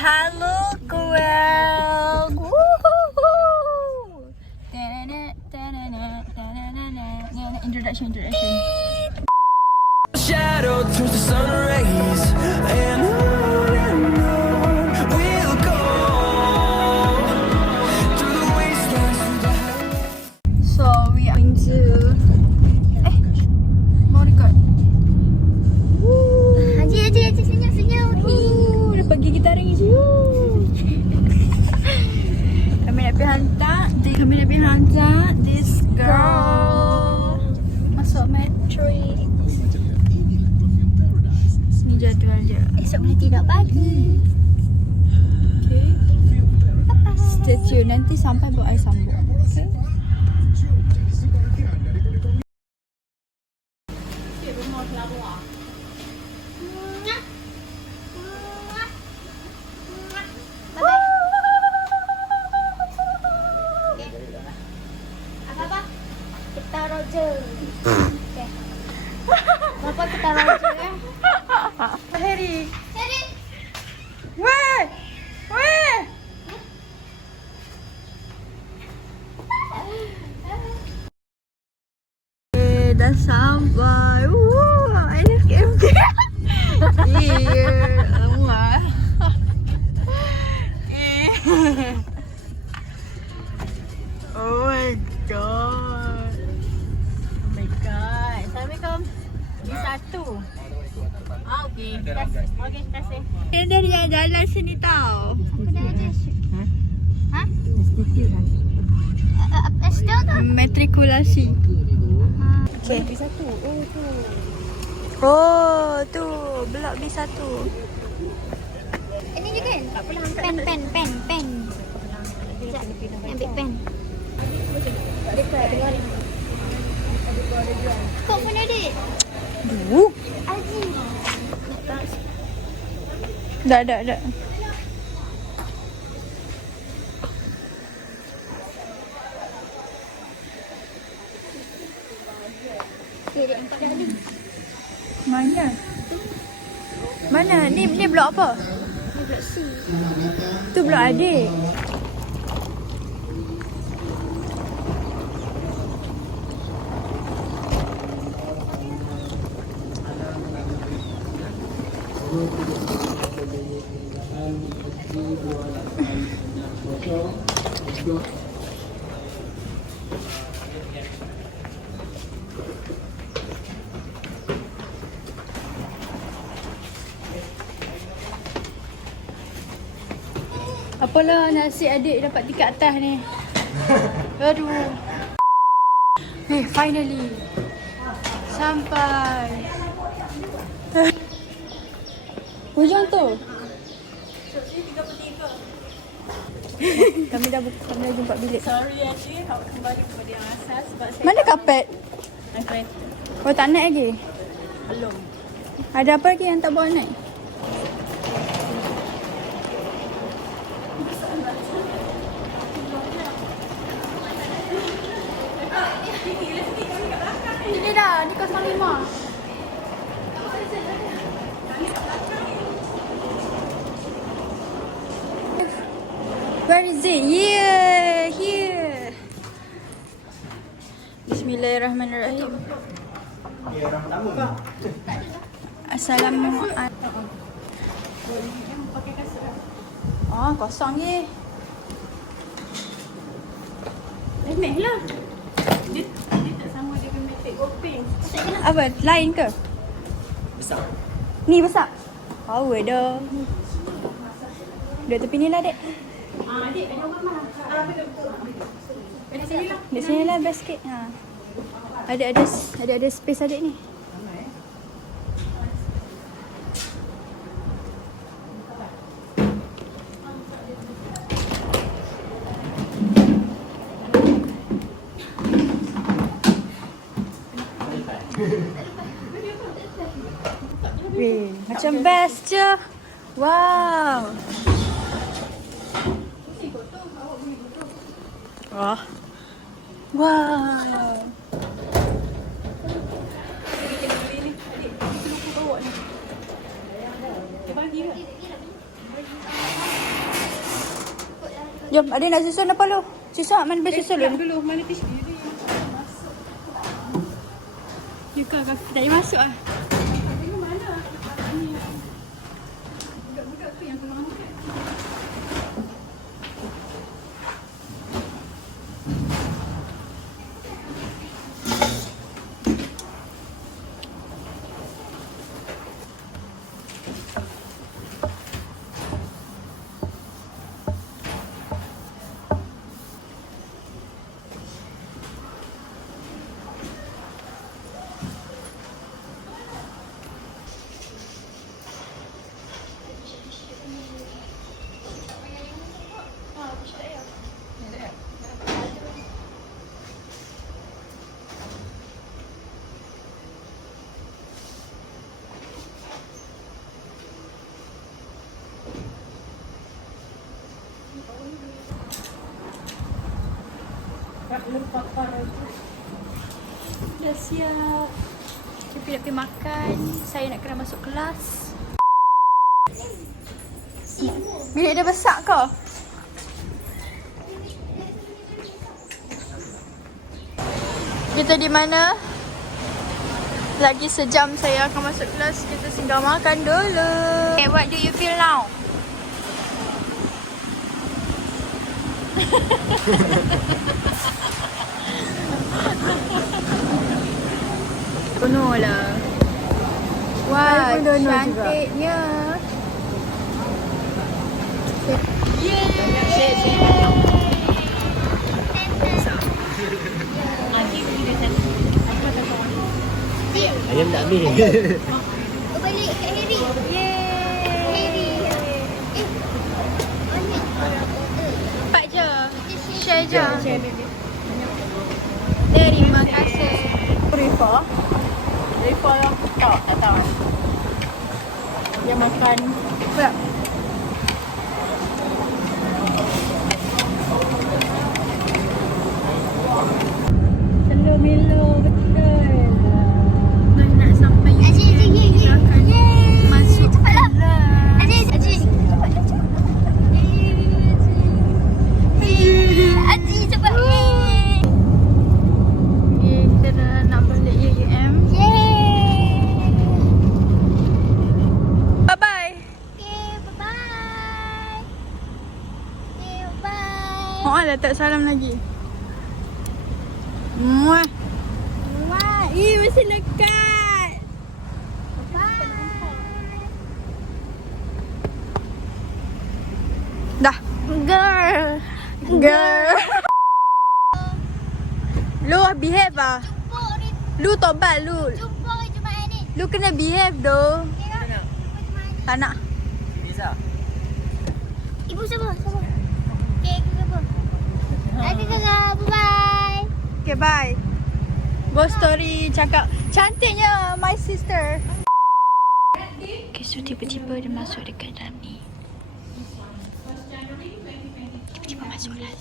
Hello, girl. Woohoo! Introduction. Shadow turns to sun rays, and on we'll go through the wastelands, through the highways. So we are going to. Mau record. Haji senyum. Dah pergi kita hari ni. Kami nak pergi hantar this girl masuk Matrix. Ni jadual dia. Esok boleh tidur pagi. Okay. Stay tune. Nanti sampai bawa air sambung. Okay. Apa-apa? Kita roja. Okay. Bapa kita roja ya. Harry. Jadi, Weh. Dah sampai. I love KFC. Iya, lama. Oh my god. Assalamualaikum. Di satu. Okey. Okey, terima kasih. Dia dari jalan sini tau. aku dah ada. Ha? Still tu? Matrikulasi. Okay. B1. Oh, tu. Blok B1. Ini je kan? Tak pernah pen. Sekejap, ambil pen. Kau pun ada? Aziz. Dah. Okay, dia empat dah ni. Mana? Ni blok apa? Ni blok C. Tu blok adik. Apalah nasib adik dapat tingkat atas ni. Aduh. Finally. Sampai. Hujung tu. Kami dah jumpa bilik. Sorry Aji, awak kembali kepada yang asas sebab saya Mana kapet? tak kereta. Oh, tak naik lagi? Belum. Ada apa lagi yang tak bawa naik? Ini dah, ni 05. Where is it? Yeah, here. Bismillahirrahmanirrahim. Assalamualaikum. Oh, kosong je. Remeh lah. Dia tak sama dengan metik gopeng. Apa? Lain ke? Besar. Ni besar. Power dah. Duduk tepi ni lah, dek. Adik, ada mama. Betul. Dari sini lah. Di sini lah basket. Ha. Ada space adik ni. Weh, macam best je. Wow. Wah. Wow. Dia bagi ke? Jom, ada nak susun apa lu? Susah, mana best susun Sekejap lu? dulu, mana tisu diri? You kau tak payah masuk ah. Ini mana? Ni. Budak-budak tu yang tolong angkat. Dah siap. Cepi nak pergi makan. Saya nak kena masuk kelas. Bilik dia besar kau? Kita di mana? Lagi sejam saya akan masuk kelas. Kita singgah makan dulu. Okay, what do you feel now? Penuh lah. Wah, cantiknya. Ayam tak habis. Balik kat Harry. Harry. Empat je. Share je. Terima kasih. Rifa. Rifa tak tahu. Dia makan. Berapa? Telur Milo betul. Dah nak sampai Aji, kita akan masuk cepatlah. kelas. Aji. Aji cepat. Kita dah nak balik UUM. Bye-bye. Okay, bye-bye. Okay, bye. Oh, dah tak salam lagi. Muah. Muah. Masih dekat. Dah. Girl. Lu behave ah. Lu tobat lu. Jumpa Jumaat ni. Lu kena behave doh. Tak nak. Ibu siapa? Okay, ibu siapa? Nanti kakak, bye-bye. Okay, bye. Ghost story cakap cantiknya my sister. Okay, so tiba-tiba dia masuk dekat dalam ni. Tiba-tiba masuk kelas.